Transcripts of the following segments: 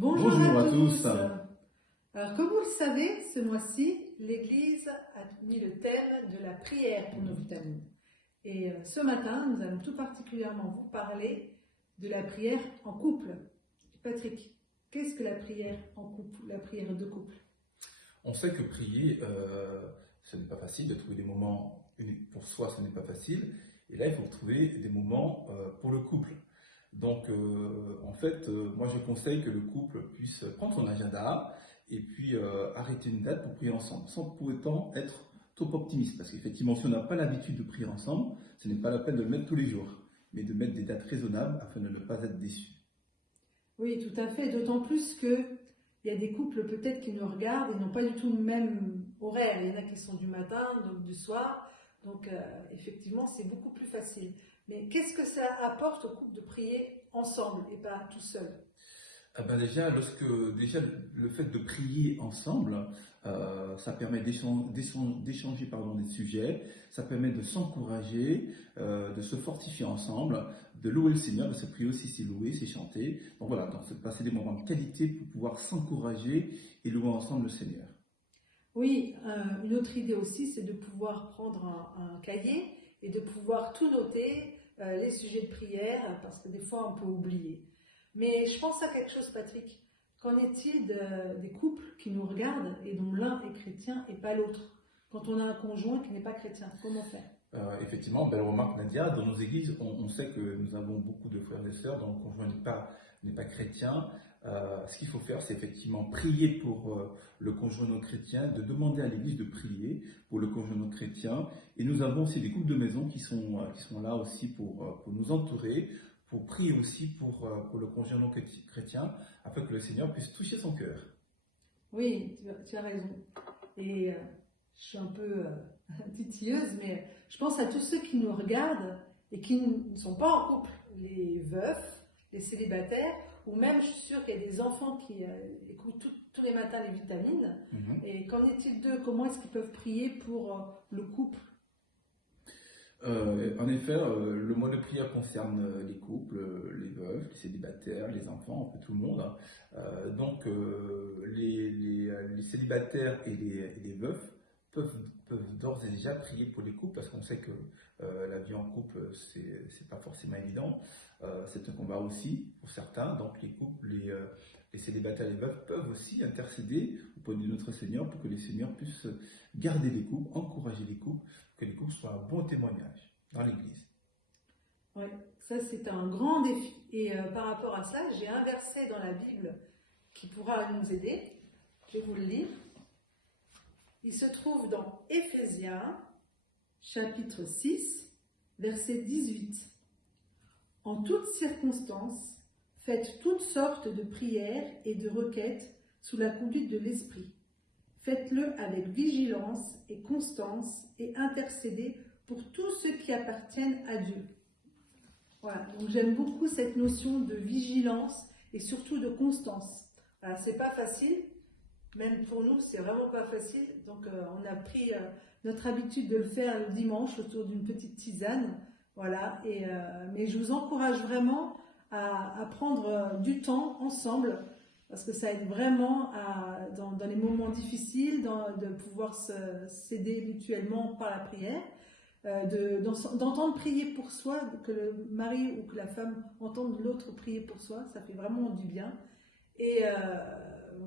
Bonjour Bonjour à à tous. tous. Alors, comme vous le savez, ce mois-ci, l'Église a mis le thème de la prière pour nos vitamines. Et ce matin, nous allons tout particulièrement vous parler de la prière en couple. Patrick, qu'est-ce que la prière en couple, la prière de couple? On sait que prier, ce n'est pas facile, de trouver des moments uniques pour soi, ce n'est pas facile. Et là, il faut trouver des moments pour le couple. Donc, moi, je conseille que le couple puisse prendre son agenda et puis arrêter une date pour prier ensemble, sans pour autant être trop optimiste. Parce qu'effectivement, si on n'a pas l'habitude de prier ensemble, ce n'est pas la peine de le mettre tous les jours, mais de mettre des dates raisonnables afin de ne pas être déçu. Oui, tout à fait. D'autant plus qu'il y a des couples peut-être qui nous regardent et n'ont pas du tout le même horaire. Il y en a qui sont du matin, donc du soir. Donc, effectivement, c'est beaucoup plus facile. Mais qu'est-ce que ça apporte au couple de prier ensemble et pas tout seul? Ah ben déjà le fait de prier ensemble, ça permet d'échanger des sujets, ça permet de s'encourager, de se fortifier ensemble, de louer le Seigneur, de se prier aussi, c'est louer, c'est chanter. Donc voilà, donc c'est passer des moments de qualité pour pouvoir s'encourager et louer ensemble le Seigneur. Oui, une autre idée aussi, c'est de pouvoir prendre un cahier et de pouvoir tout noter, les sujets de prière, parce que des fois on peut oublier. Mais je pense à quelque chose, Patrick. Qu'en est-il des couples qui nous regardent et dont l'un est chrétien et pas l'autre? Quand on a un conjoint qui n'est pas chrétien, comment faire? Effectivement, belle remarque Nadia, dans nos églises, on sait que nous avons beaucoup de frères et sœurs dont le conjoint n'est pas chrétien. Ce qu'il faut faire, c'est effectivement prier pour le conjoint non chrétien, de demander à l'église de prier pour le conjoint non chrétien. Et nous avons aussi des groupes de maison qui sont là aussi pour nous entourer, pour prier aussi pour le conjoint non chrétien, afin que le Seigneur puisse toucher son cœur. Oui, tu as raison. Et je suis un peu titilleuse, mais je pense à tous ceux qui nous regardent et qui ne sont pas en couple, les veufs, les célibataires, ou même je suis sûre qu'il y a des enfants qui écoutent tous les matins les vitamines. Et qu'en est-il d'eux? Comment est-ce qu'ils peuvent prier pour le couple? En effet, le mois de prière concerne les couples, les veufs, les célibataires, les enfants, un peu tout le monde. Les célibataires et les veufs peuvent d'ores et déjà prier pour les couples parce qu'on sait que la vie en couple, c'est pas forcément évident. C'est un combat aussi pour certains. Donc les couples, les célibataires et les veufs peuvent aussi intercéder auprès de notre Seigneur pour que les seigneurs puissent garder les couples, encourager les couples, que les couples soient un bon témoignage dans l'Église. Oui, ça c'est un grand défi. Et par rapport à ça, j'ai un verset dans la Bible qui pourra nous aider. Je vais vous le lire. Il se trouve dans Éphésiens, chapitre 6, verset 18. En toutes circonstances, faites toutes sortes de prières et de requêtes sous la conduite de l'Esprit. Faites-le avec vigilance et constance et intercédez pour tous ceux qui appartiennent à Dieu. Voilà, donc j'aime beaucoup cette notion de vigilance et surtout de constance. Voilà, c'est pas facile, même pour nous, c'est vraiment pas facile. Donc on a pris notre habitude de le faire le dimanche autour d'une petite tisane. Voilà, mais je vous encourage vraiment à prendre du temps ensemble parce que ça aide vraiment dans les moments difficiles, de pouvoir s'aider mutuellement par la prière, d'entendre prier pour soi, que le mari ou que la femme entende l'autre prier pour soi, ça fait vraiment du bien. Et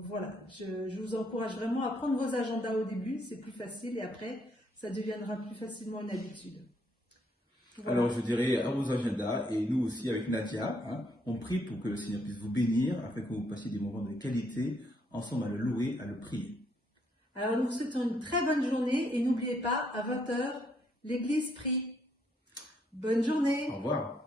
voilà, je vous encourage vraiment à prendre vos agendas au début, c'est plus facile et après, ça deviendra plus facilement une habitude. Voilà. Alors je dirais à vos agendas et nous aussi avec Nadia, on prie pour que le Seigneur puisse vous bénir afin que vous passiez des moments de qualité ensemble à le louer, à le prier. Alors nous vous souhaitons une très bonne journée et n'oubliez pas, à 20 h, l'église prie. Bonne journée. Au revoir.